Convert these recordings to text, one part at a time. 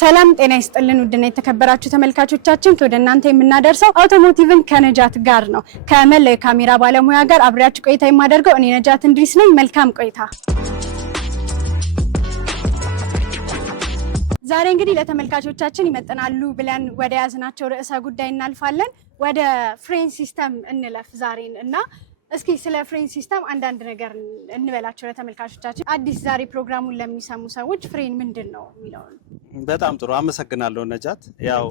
ሰላም ጤና ይስጥልን ውድና የተከበራችሁ ተመልካቾቻችን ወደ እናንተ የምናደርሰው አውቶሞቲቭን ከነጃት ጋር ነው። ከመላው ካሜራ ባለሙያ ጋር አብራችሁ ቆይታ የማደርገው እኔ ነጃት እንድሪስ ነኝ። መልካም ቆይታ። ዛሬ እንግዲህ ለተመልካቾቻችን ይመጥናሉ ብለን ወደ ያዝናቸው ርዕሰ ጉዳይ እናልፋለን። ወደ ፍሬን ሲስተም እንለፍ ዛሬን እና እስኪ ስለ ፍሬን ሲስተም አንዳንድ ነገር እንበላቸው ለተመልካቾቻችን። አዲስ ዛሬ ፕሮግራሙን ለሚሰሙ ሰዎች ፍሬን ምንድነው የሚለው። በጣም ጥሩ አመሰግናለሁ ነጃት። ያው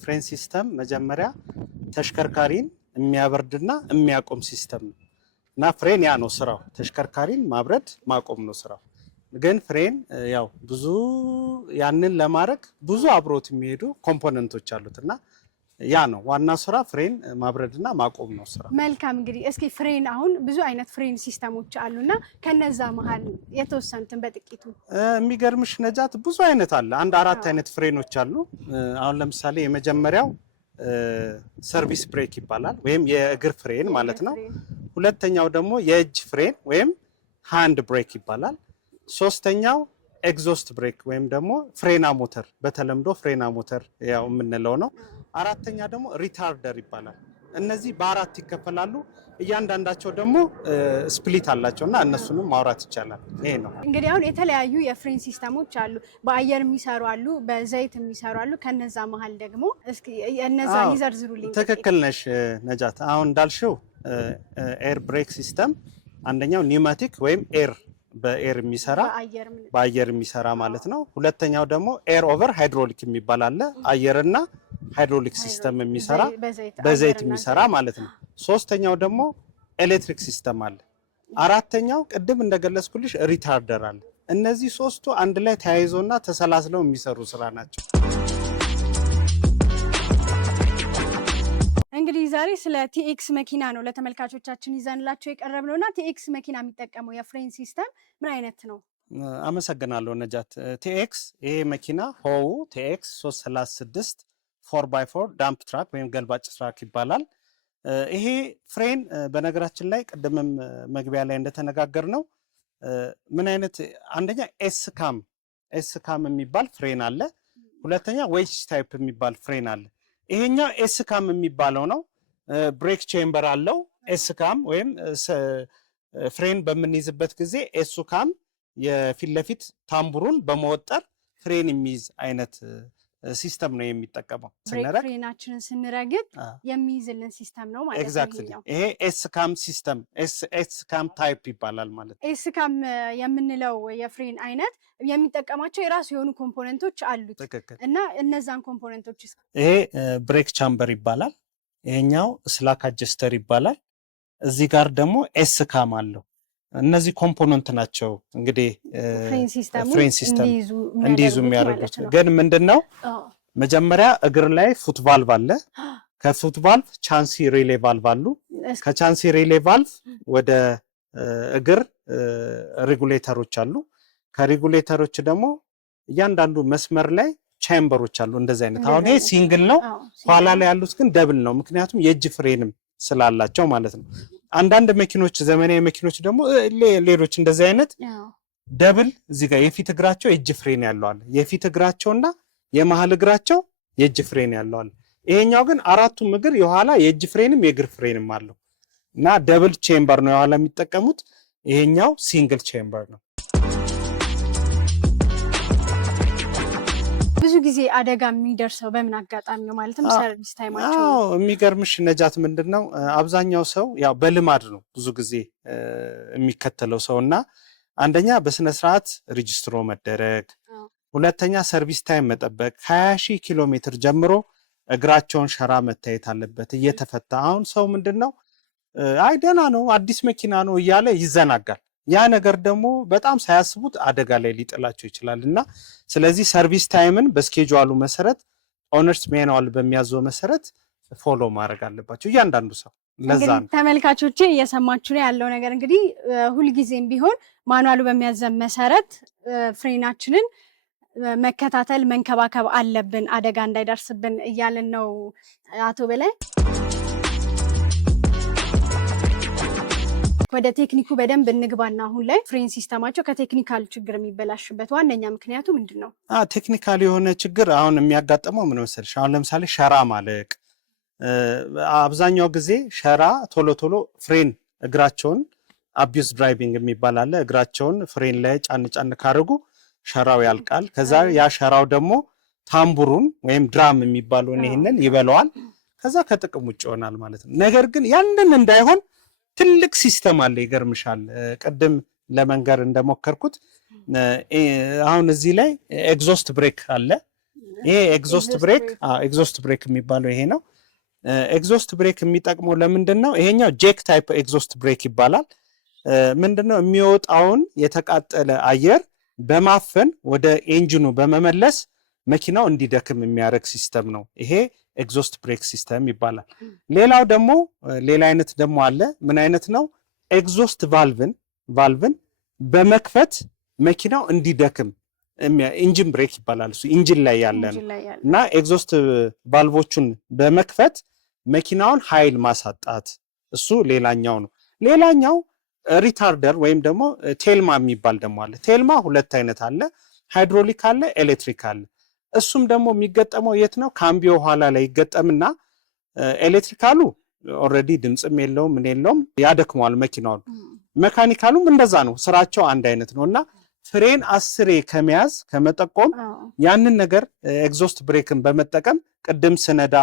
ፍሬን ሲስተም መጀመሪያ ተሽከርካሪን የሚያበርድና የሚያቆም ሲስተም ነው እና ፍሬን ያ ነው ስራው። ተሽከርካሪን ማብረድ ማቆም ነው ስራው። ግን ፍሬን ያው ብዙ ያንን ለማድረግ ብዙ አብሮት የሚሄዱ ኮምፖነንቶች አሉትና ያ ነው ዋና ስራ ፍሬን ማብረድና ማቆም ነው ስራ። መልካም እንግዲህ እስኪ ፍሬን አሁን ብዙ አይነት ፍሬን ሲስተሞች አሉና ከነዛ መሃል የተወሰኑትን በጥቂቱ። የሚገርምሽ ነጃት ብዙ አይነት አለ። አንድ አራት አይነት ፍሬኖች አሉ። አሁን ለምሳሌ የመጀመሪያው ሰርቪስ ብሬክ ይባላል ወይም የእግር ፍሬን ማለት ነው። ሁለተኛው ደግሞ የእጅ ፍሬን ወይም ሃንድ ብሬክ ይባላል። ሶስተኛው ኤግዞስት ብሬክ ወይም ደግሞ ፍሬና ሞተር በተለምዶ ፍሬና ሞተር ያው የምንለው ነው። አራተኛ ደግሞ ሪታርደር ይባላል። እነዚህ በአራት ይከፈላሉ። እያንዳንዳቸው ደግሞ ስፕሊት አላቸውና እነሱንም ማውራት ይቻላል። ይሄ ነው እንግዲህ አሁን የተለያዩ የፍሬን ሲስተሞች አሉ። በአየር የሚሰሩ አሉ፣ በዘይት የሚሰሩ አሉ። ከነዛ መሃል ደግሞ እስኪ እነዛን ይዘርዝሩልኝ። ትክክል ነሽ ነጃት። አሁን እንዳልሽው ኤር ብሬክ ሲስተም አንደኛው ኒውማቲክ ወይም ኤር በኤር የሚሰራ በአየር የሚሰራ ማለት ነው። ሁለተኛው ደግሞ ኤር ኦቨር ሃይድሮሊክ የሚባል አለ። አየርና ሃይድሮሊክ ሲስተም የሚሰራ በዘይት የሚሰራ ማለት ነው። ሶስተኛው ደግሞ ኤሌክትሪክ ሲስተም አለ። አራተኛው ቅድም እንደገለጽኩልሽ ሪታርደር አለ። እነዚህ ሶስቱ አንድ ላይ ተያይዞና ተሰላስለው የሚሰሩ ስራ ናቸው። እንግዲህ ዛሬ ስለ ቲኤክስ መኪና ነው ለተመልካቾቻችን ይዘንላቸው የቀረብነውና ቲኤክስ መኪና የሚጠቀመው የፍሬን ሲስተም ምን አይነት ነው? አመሰግናለሁ ነጃት። ቲኤክስ ይሄ መኪና ሆው ቲኤክስ 336 4x4 ዳምፕ ትራክ ወይም ገልባጭ ትራክ ይባላል። ይሄ ፍሬን በነገራችን ላይ ቅድምም መግቢያ ላይ እንደተነጋገር ነው ምን አይነት አንደኛ ኤስካም የሚባል ፍሬን አለ። ሁለተኛ ዌጅ ታይፕ የሚባል ፍሬን አለ። ይሄኛው ኤስካም የሚባለው ነው። ብሬክ ቼምበር አለው። ኤስካም ወይም ፍሬን በምንይዝበት ጊዜ ኤሱካም የፊት ለፊት ታምቡሩን በመወጠር ፍሬን የሚይዝ አይነት ሲስተም ነው የሚጠቀመው። ፍሬናችንን ስንረግጥ የሚይዝልን ሲስተም ነው ማለት ነው። ኤግዛክትሊ ይሄ ኤስካም ሲስተም ኤስካም ታይፕ ይባላል ማለት ነው። ኤስካም የምንለው የፍሬን አይነት የሚጠቀማቸው የራሱ የሆኑ ኮምፖነንቶች አሉት እና እነዛን ኮምፖነንቶች ይሄ ብሬክ ቻምበር ይባላል። ይሄኛው ስላክ አጀስተር ይባላል። እዚህ ጋር ደግሞ ኤስካም አለው። እነዚህ ኮምፖነንት ናቸው እንግዲህ ፍሬን ሲስተም እንዲይዙ የሚያደርጉት። ግን ምንድነው መጀመሪያ እግር ላይ ፉት ቫልቭ አለ። ከፉት ቫልቭ ቻንሲ ሪሌ ቫልቭ አሉ። ከቻንሲ ሪሌ ቫልቭ ወደ እግር ሬጉሌተሮች አሉ። ከሬጉሌተሮች ደግሞ እያንዳንዱ መስመር ላይ ቻምበሮች አሉ። እንደዚህ አይነት አሁን ይሄ ሲንግል ነው። ኋላ ላይ ያሉት ግን ደብል ነው። ምክንያቱም የእጅ ፍሬንም ስላላቸው ማለት ነው። አንዳንድ መኪኖች ዘመናዊ መኪኖች ደግሞ ሌሎች እንደዚህ አይነት ደብል እዚህ ጋር የፊት እግራቸው የእጅ ፍሬን ያለው አለ። የፊት እግራቸውና የመሃል እግራቸው የእጅ ፍሬን ያለው አለ። ይሄኛው ግን አራቱም እግር የኋላ የእጅ ፍሬንም የእግር ፍሬንም አለው እና ደብል ቼምበር ነው የኋላ የሚጠቀሙት። ይሄኛው ሲንግል ቼምበር ነው። ብዙ ጊዜ አደጋ የሚደርሰው በምን አጋጣሚ ነው? ማለትም ሰርቪስ ታይማቸው። የሚገርምሽ ነጃት ምንድነው አብዛኛው ሰው ያው በልማድ ነው ብዙ ጊዜ የሚከተለው ሰውና አንደኛ በስነ ስርዓት ሬጂስትሮ መደረግ፣ ሁለተኛ ሰርቪስ ታይም መጠበቅ። 20,000 ኪሎ ሜትር ጀምሮ እግራቸውን ሸራ መታየት አለበት እየተፈታ። አሁን ሰው ምንድነው አይ ደህና ነው አዲስ መኪና ነው እያለ ይዘናጋል። ያ ነገር ደግሞ በጣም ሳያስቡት አደጋ ላይ ሊጥላቸው ይችላልና ስለዚህ ሰርቪስ ታይምን በስኬጁሉ መሰረት ኦነርስ ማኑዋል በሚያዘው መሰረት ፎሎ ማድረግ አለባቸው እያንዳንዱ ሰው። ለዛ ነው ተመልካቾቼ እየሰማችሁ ነው ያለው ነገር እንግዲህ ሁሉ ጊዜም ቢሆን ማኑዋሉ በሚያዘን መሰረት ፍሬናችንን መከታተል መንከባከብ አለብን አደጋ እንዳይደርስብን እያልን ነው አቶ በላይ። ወደ ቴክኒኩ በደንብ እንግባና አሁን ላይ ፍሬን ሲስተማቸው ከቴክኒካል ችግር የሚበላሽበት ዋነኛ ምክንያቱ ምንድነው? ቴክኒካል የሆነ ችግር አሁን የሚያጋጥመው ምን መሰለሽ፣ አሁን ለምሳሌ ሸራ ማለቅ፣ አብዛኛው ጊዜ ሸራ ቶሎ ቶሎ ፍሬን እግራቸውን አቢዩዝ ድራይቪንግ የሚባል አለ። እግራቸውን ፍሬን ላይ ጫን ጫን ካደረጉ ሸራው ያልቃል። ከዛ ያ ሸራው ደግሞ ታምቡሩን ወይም ድራም የሚባለውን ይሄንን ይበላዋል። ከዛ ከጥቅም ውጭ ይሆናል ማለት ነው። ነገር ግን ያንን እንዳይሆን ትልቅ ሲስተም አለ። ይገርምሻል፣ ቅድም ለመንገር እንደሞከርኩት አሁን እዚህ ላይ ኤግዞስት ብሬክ አለ። ይሄ ኤግዞስት ብሬክ የሚባለው ይሄ ነው። ኤግዞስት ብሬክ የሚጠቅመው ለምንድን ነው? ይሄኛው ጄክ ታይፕ ኤግዞስት ብሬክ ይባላል። ምንድነው? የሚወጣውን የተቃጠለ አየር በማፈን ወደ ኤንጂኑ በመመለስ መኪናው እንዲደክም የሚያደርግ ሲስተም ነው። ይሄ ኤግዞስት ብሬክ ሲስተም ይባላል። ሌላው ደግሞ ሌላ አይነት ደግሞ አለ። ምን አይነት ነው? ኤግዞስት ቫልቭን በመክፈት መኪናው እንዲደክም ኢንጂን ብሬክ ይባላል። እሱ ኢንጂን ላይ ያለ ነው እና ኤግዞስት ቫልቮቹን በመክፈት መኪናውን ኃይል ማሳጣት፣ እሱ ሌላኛው ነው። ሌላኛው ሪታርደር ወይም ደግሞ ቴልማ የሚባል ደግሞ አለ። ቴልማ ሁለት አይነት አለ፣ ሃይድሮሊክ አለ፣ ኤሌክትሪክ አለ። እሱም ደግሞ የሚገጠመው የት ነው? ካምቢዮ ኋላ ላይ ይገጠምና ኤሌክትሪካሉ ኦልሬዲ ድምፅም የለውም ምን የለውም ያደክመዋል መኪናውን። መካኒካሉም እንደዛ ነው፣ ስራቸው አንድ አይነት ነው እና ፍሬን 10 ከመያዝ ከመጠቆም ያንን ነገር ኤግዞስት ብሬክን በመጠቀም ቅድም ስነዳ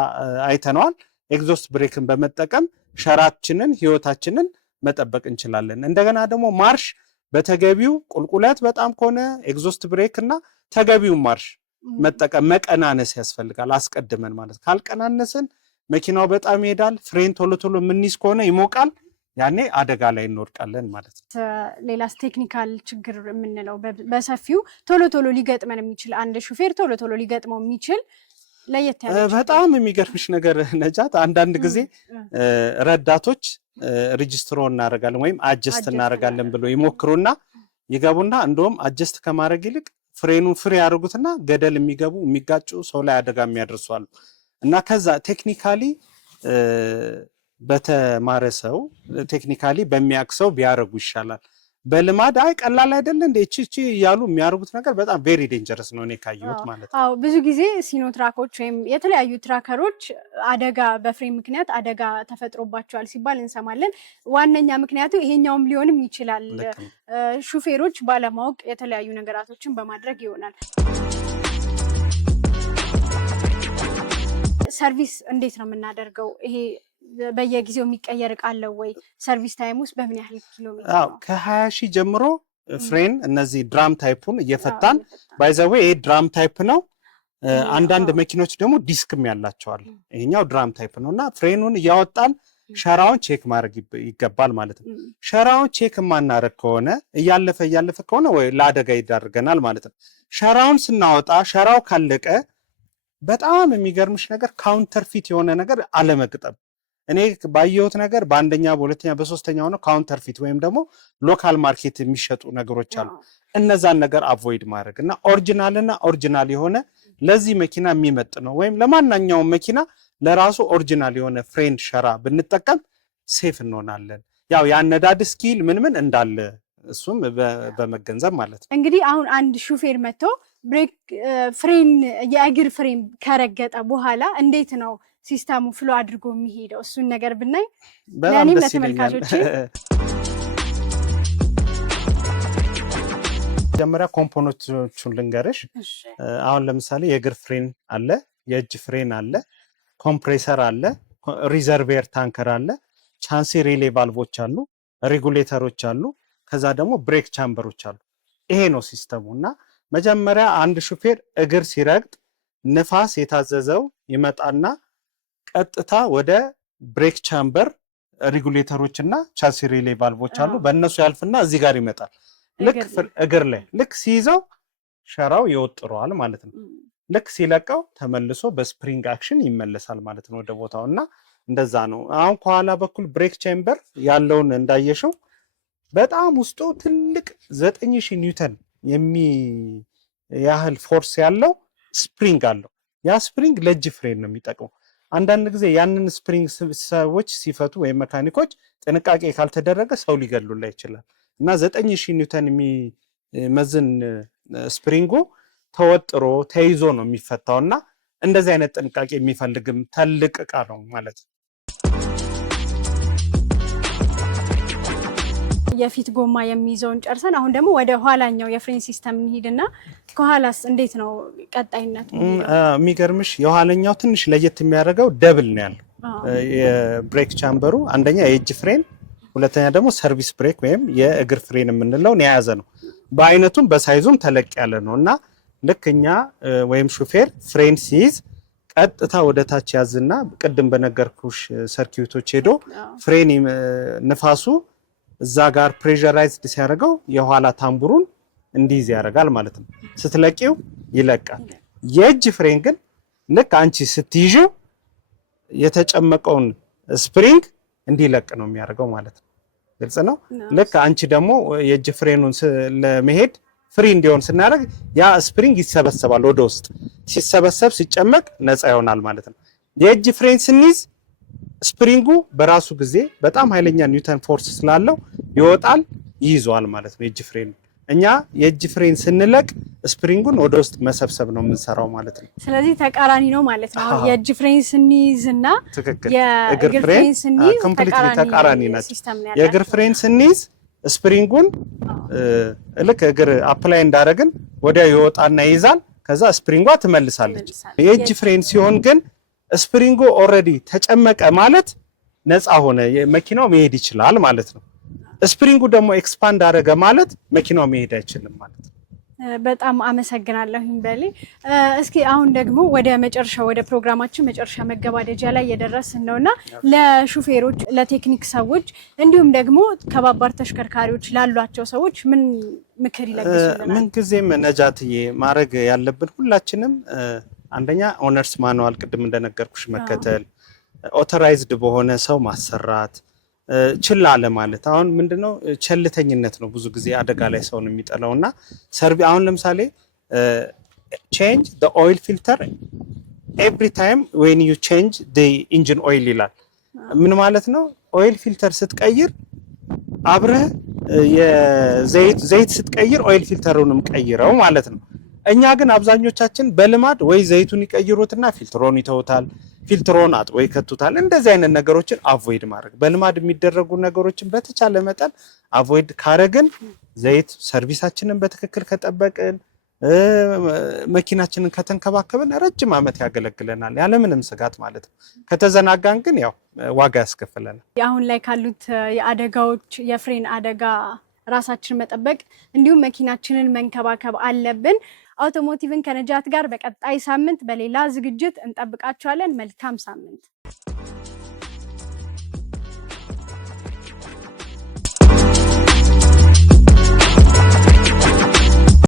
አይተነዋል። ኤግዞስት ብሬክን በመጠቀም ሸራችንን ህይወታችንን መጠበቅ እንችላለን። እንደገና ደግሞ ማርሽ በተገቢው ቁልቁለት በጣም ከሆነ ኤግዞስት ብሬክ እና ተገቢው ማርሽ መጠቀም መቀናነስ ያስፈልጋል። አስቀድመን ማለት ካልቀናነስን መኪናው በጣም ይሄዳል። ፍሬን ቶሎ ቶሎ የምንይዝ ከሆነ ይሞቃል። ያኔ አደጋ ላይ እንወድቃለን ማለት ነው። ሌላስ ቴክኒካል ችግር የምንለው በሰፊው ቶሎ ቶሎ ሊገጥመን የሚችል አንድ ሹፌር ቶሎ ቶሎ ሊገጥመው የሚችል ለየት ያለ በጣም የሚገርምሽ ነገር ነጃት፣ አንዳንድ ጊዜ ረዳቶች ሬጂስትሮ እናደርጋለን ወይም አጀስት እናደርጋለን ብሎ ይሞክሩና ይገቡና እንደውም አጀስት ከማድረግ ይልቅ ፍሬኑን ፍሬ ያደርጉትና ገደል የሚገቡ የሚጋጩ ሰው ላይ አደጋ የሚያደርሱ አሉ። እና ከዛ ቴክኒካሊ በተማረ ሰው ቴክኒካሊ በሚያክሰው ቢያደርጉ ይሻላል። በልማድ አይ ቀላል አይደለ እንደ እቺ ያሉ የሚያደርጉት ነገር በጣም ቬሪ ዴንጀረስ ነው እኔ ካየሁት ማለት ነው። አዎ ብዙ ጊዜ ሲኖትራኮች ወይም የተለያዩ ትራከሮች አደጋ በፍሬም ምክንያት አደጋ ተፈጥሮባቸዋል ሲባል እንሰማለን። ዋነኛ ምክንያቱ ይሄኛውም ሊሆንም ይችላል። ሹፌሮች ባለማወቅ የተለያዩ ነገራቶችን በማድረግ ይሆናል። ሰርቪስ እንዴት ነው የምናደርገው? ይሄ በየጊዜው የሚቀየር እቃ አለው ወይ? ሰርቪስ ታይም ውስጥ በምን ያህል ኪሎ ሜትር ነው? ከ20 ሺህ ጀምሮ ፍሬን እነዚህ ድራም ታይፑን እየፈታን ባይዘዌ ይሄ ድራም ታይፕ ነው። አንዳንድ መኪኖች ደግሞ ዲስክም ያላቸዋል። ይሄኛው ድራም ታይፕ ነው እና ፍሬኑን እያወጣን ሸራውን ቼክ ማድረግ ይገባል ማለት ነው። ሸራውን ቼክ የማናደርግ ከሆነ እያለፈ ከሆነ ወይ ለአደጋ ይዳርገናል ማለት ነው። ሸራውን ስናወጣ ሸራው ካለቀ በጣም የሚገርምሽ ነገር ካውንተርፊት የሆነ ነገር አለመግጠም። እኔ ባየሁት ነገር በአንደኛ በሁለተኛ በሶስተኛ ሆነ ካውንተርፊት ወይም ደግሞ ሎካል ማርኬት የሚሸጡ ነገሮች አሉ። እነዛን ነገር አቮይድ ማድረግ እና ኦሪጂናል የሆነ ለዚህ መኪና የሚመጥ ነው ወይም ለማንኛውም መኪና ለራሱ ኦሪጂናል የሆነ ፍሬን ሸራ ብንጠቀም ሴፍ እንሆናለን። ያው ያነዳድ ስኪል ምን እንዳለ እሱም በመገንዘብ ማለት ነው። እንግዲህ አሁን አንድ ሹፌር መጥቶ ብሬክ ፍሬን የእግር ፍሬም ከረገጠ በኋላ እንዴት ነው ሲስተሙ ፍሎ አድርጎ የሚሄደው? እሱን ነገር ብናይ ለእኔም ለተመልካቾች። መጀመሪያ ኮምፖነንቶቹን ልንገርሽ። አሁን ለምሳሌ የእግር ፍሬን አለ፣ የእጅ ፍሬን አለ፣ ኮምፕሬሰር አለ፣ ሪዘርቬር ታንከር አለ፣ ቻንሲ ሪሌ ቫልቮች አሉ፣ ሬጉሌተሮች አሉ፣ ከዛ ደግሞ ብሬክ ቻምበሮች አሉ። ይሄ ነው ሲስተሙ። እና መጀመሪያ አንድ ሹፌር እግር ሲረግጥ ንፋስ የታዘዘው ይመጣና ቀጥታ ወደ ብሬክ ቻምበር ሬጉሌተሮች እና ቻንሲ ሪሌ ቫልቮች አሉ። በእነሱ ያልፍና እዚህ ጋር ይመጣል። ልክ እግር ላይ ልክ ሲይዘው ሸራው ይወጥረዋል ማለት ነው። ልክ ሲለቀው ተመልሶ በስፕሪንግ አክሽን ይመለሳል ማለት ነው ወደ ቦታው። እና እንደዛ ነው። አሁን ከኋላ በኩል ብሬክ ቻምበር ያለውን እንዳየሽው በጣም ውስጡ ትልቅ 9000 ኒውተን ያህል ፎርስ ያለው ስፕሪንግ አለው። ያ ስፕሪንግ ለእጅ ፍሬን ነው የሚጠቅመው። አንዳንድ ጊዜ ያንን ስፕሪንግ ሰዎች ሲፈቱ ወይ መካኒኮች ጥንቃቄ ካልተደረገ ሰው ሊገሉላ ይችላል እና 9000 ኒውተን የሚመዝን ስፕሪንጉ ተወጥሮ ተይዞ ነው የሚፈታውና እንደዚህ አይነት ጥንቃቄ የሚፈልግም ትልቅ ዕቃ ነው ማለት ነው። የፊት ጎማ የሚይዘውን ጨርሰን አሁን ደግሞ ወደ ኋላኛው የፍሬን ሲስተም እንሂድና ከኋላስ እንዴት ነው ቀጣይነቱ? የሚገርምሽ የኋላኛው ትንሽ ለየት የሚያደርገው ደብል ነው ያለው የብሬክ ቻምበሩ። አንደኛ የእጅ ፍሬን፣ ሁለተኛ ደግሞ ሰርቪስ ብሬክ ወይም የእግር ፍሬን የምንለው የያዘ ነው። በአይነቱም በሳይዙም ተለቅ ያለ ነው እና ልክኛ ወይም ሹፌር ፍሬን ሲይዝ ቀጥታ ወደ ታች ያዝና ቅድም በነገርኩሽ ሰርኪዩቶች ሄዶ ፍሬን ንፋሱ እዛ ጋር ፕሬሸራይዝድ ሲያደርገው የኋላ ታምቡሩን እንዲይዝ ያደርጋል ማለት ነው። ስትለቂው ይለቃል። የእጅ ፍሬን ግን ልክ አንቺ ስትይዥው የተጨመቀውን ስፕሪንግ እንዲለቅ ነው የሚያደርገው ማለት ነው። ግልጽ ነው። ልክ አንቺ ደግሞ የእጅ ፍሬኑን ለመሄድ ፍሪ እንዲሆን ስናደርግ ያ ስፕሪንግ ይሰበሰባል። ወደ ውስጥ ሲሰበሰብ ሲጨመቅ ነፃ ይሆናል ማለት ነው። የእጅ ፍሬን ስንይዝ ስፕሪንጉ በራሱ ጊዜ በጣም ኃይለኛ ኒውተን ፎርስ ስላለው ይወጣል፣ ይይዟል ማለት ነው የእጅ ፍሬን። እኛ የእጅ ፍሬን ስንለቅ ስፕሪንጉን ወደ ውስጥ መሰብሰብ ነው የምንሰራው ማለት ነው። ስለዚህ ተቃራኒ ነው ማለት ነው። የእጅ ፍሬን ስንይዝና የእግር ፍሬን ስንይዝ ተቃራኒ ናቸው። የእግር ፍሬን ስንይዝ ስፕሪንጉን ልክ እግር አፕላይ እንዳደረግን ወዲያ ይወጣና ይይዛል፣ ከዛ ስፕሪንጓ ትመልሳለች። የእጅ ፍሬን ሲሆን ግን ስፕሪንጉ ኦልሬዲ ተጨመቀ ማለት ነፃ ሆነ፣ መኪናው መሄድ ይችላል ማለት ነው። ስፕሪንጉ ደግሞ ኤክስፓንድ አደረገ ማለት መኪናው መሄድ አይችልም ማለት ነው። በጣም አመሰግናለሁ በሌ። እስኪ አሁን ደግሞ ወደ መጨረሻው ወደ ፕሮግራማችን መጨረሻ መገባደጃ ላይ የደረስን ነውና ለሹፌሮች፣ ለቴክኒክ ሰዎች እንዲሁም ደግሞ ከባባር ተሽከርካሪዎች ላሏቸው ሰዎች ምን ምክር ይለግሱልናል? ምን ጊዜም ነጃትዬ ማድረግ ያለብን ሁላችንም አንደኛ ኦነርስ ማኑዋል ቅድም እንደነገርኩሽ መከተል፣ ኦቶራይዝድ በሆነ ሰው ማሰራት፣ ችላ አለ ማለት አሁን ምንድነው ቸልተኝነት ነው ብዙ ጊዜ አደጋ ላይ ሰውን የሚጠላውና አሁን ለምሳሌ change the oil filter every time when you change the engine oil ይላል። ምን ማለት ነው? ኦይል ፊልተር ስትቀይር አብረህ የዘይት ስትቀይር ኦይል ፊልተሩንም ቀይረው ማለት ነው። እኛ ግን አብዛኞቻችን በልማድ ወይ ዘይቱን ይቀይሩትና ፊልትሮን ይተውታል፣ ፊልትሮን አጥቦ ይከቱታል። እንደዚህ አይነት ነገሮችን አቮይድ ማድረግ፣ በልማድ የሚደረጉ ነገሮችን በተቻለ መጠን አቮይድ ካረግን ዘይት ሰርቪሳችንን በትክክል ከጠበቅን መኪናችንን ከተንከባከብን ረጅም ዓመት ያገለግለናል ያለምንም ስጋት ማለት ነው። ከተዘናጋን ግን ያው ዋጋ ያስከፍለናል። አሁን ላይ ካሉት የአደጋዎች የፍሬን አደጋ ራሳችንን መጠበቅ እንዲሁም መኪናችንን መንከባከብ አለብን። አውቶሞቲቭን ከነጃት ጋር በቀጣይ ሳምንት በሌላ ዝግጅት እንጠብቃችኋለን። መልካም ሳምንት።